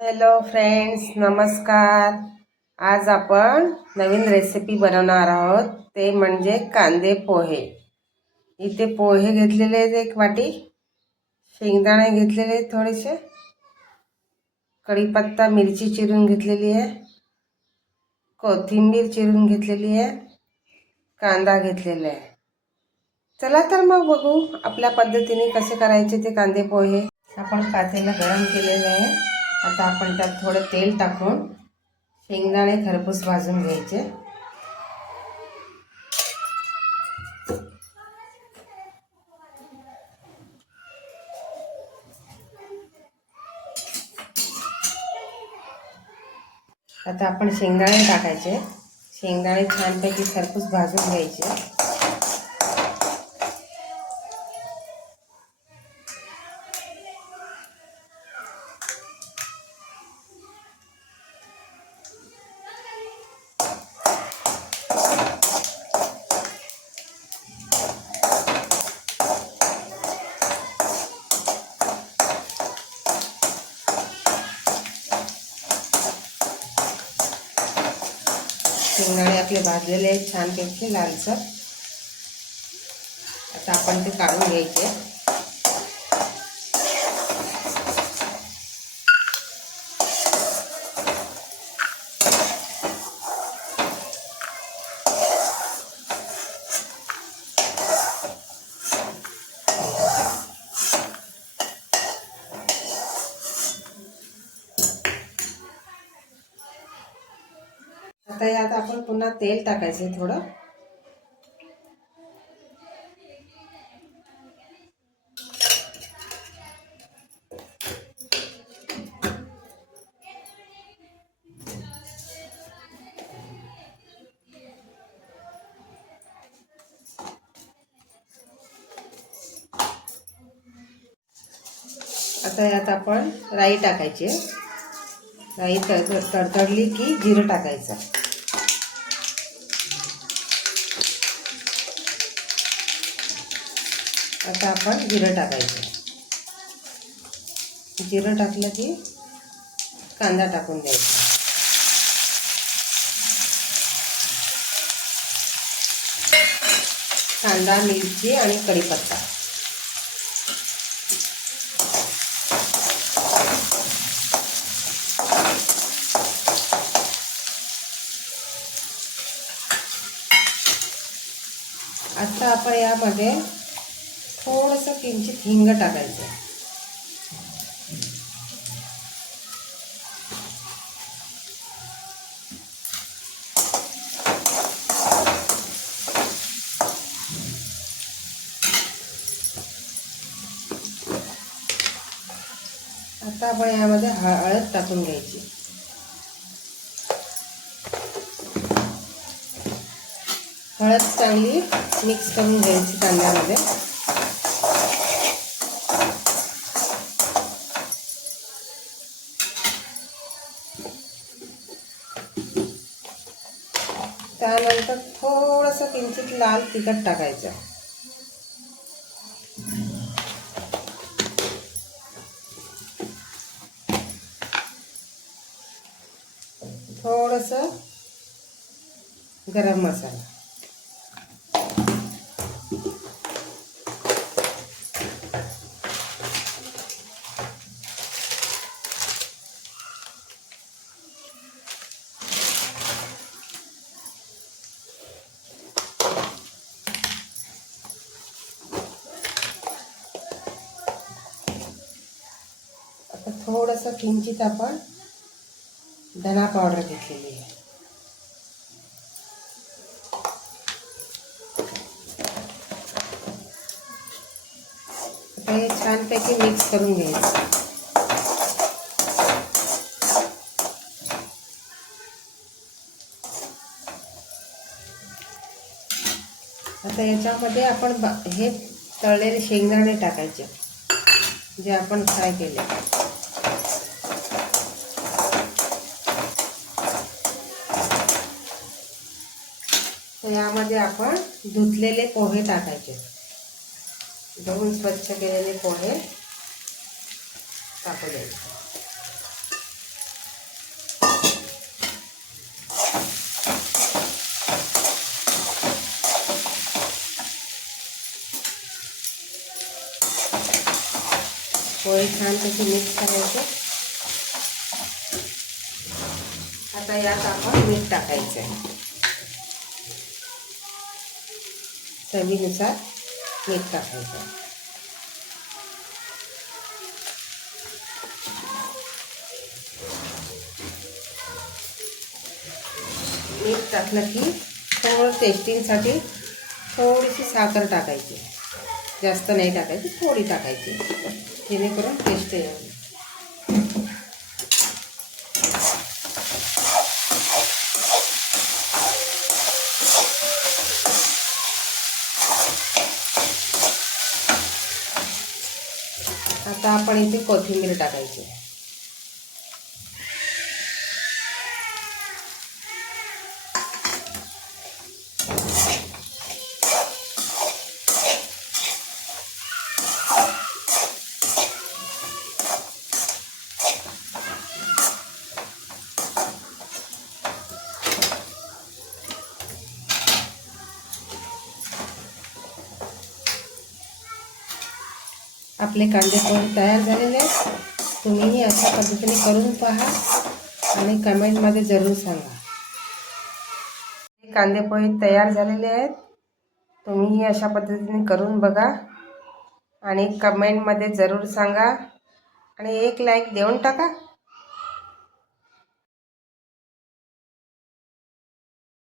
Hello friends, नमस्कार. आज आपण नवीन रेसिपी बनवणार आहोत, ते म्हणजे कांदे पोहे. इथे पोहे घेतलेले आहेत, एक वाटी शेंगदाणे घेतलेले थोडेसे, कढीपत्ता मिरची चिरून घेतलेली आहे, कोथिंबीर चिरून घेतलेली आहे, कांदा घेतलेला आहे. चला तर मग बघू आपल्या पद्धतीने कसे करायचे ते कांदे पोहे. आपण पातेलं गरम केलेलं आहे. आता आपण त्यात थोडं तेल टाकून शेंगदाणे खरपूस भाजून घ्यायचे. आता आपण शेंगदाणे टाकायचे. शेंगदाणे छानपैकी खरपूस भाजून घ्यायचे. शेंगदाणे आपले भाजलेले आहेत छानपैकी लालसर. आता आपण ते काढून घ्यायचे. आता यात आपण पुन्हा तेल टाकायचे थोडं. आता यात आपण राई टाकायची. राई तडतडली की जिरं टाकायचं. आता आपण जिरं टाकायचं. जिरं टाकलं की कांदा टाकून द्यायचा. कांदा, मिरची आणि कढीपत्ता. आता आपण यामध्ये थोडंसं किंचित हिंग टाकायचं. आता आपण यामध्ये हळद टाकून घ्यायची. हळद चांगली मिक्स करून घ्यायची कांद्यामध्ये. त्यानंतर थोडंसं किंचित लाल तिखट टाकायचं. थोडंसं गरम मसाला. आता थोडंसं किंचित आपण धना पावडर घेतलेली आहे. आता हे छानपैकी मिक्स करून घ्यायचं. आता याच्यामध्ये आपण हे तळलेले शेंगदाणे टाकायचे, जे आपण फ्राय केले. तर यामध्ये आपण धुतलेले पोहे टाकायचे. धुवून स्वच्छ केलेले पोहे टाकू द्यायचे. पोहे छान त्याची मिक्स करायचे. आता यात आपण मीठ टाकायचं आहे. चवीनुसार मीठ टाकायचं. मीठ टाकलं की थोडं टेस्टिंगसाठी थोडीशी साखर टाकायची. जास्त नाही टाकायची, थोडी टाकायची, जेणेकरून टेस्ट येईल. आता आपण इथे कोथिंबीर टाकायची. आपले कांदे पोहे तयार झालेले आहेत. तुम्हीही अशा पद्धतीने करून पहा आणि कमेंटमध्ये जरूर सांगा. कांदे पोहे तयार झालेले आहेत. तुम्हीही अशा पद्धतीने करून बघा आणि कमेंटमध्ये जरूर सांगा आणि एक लाईक देऊन टाका.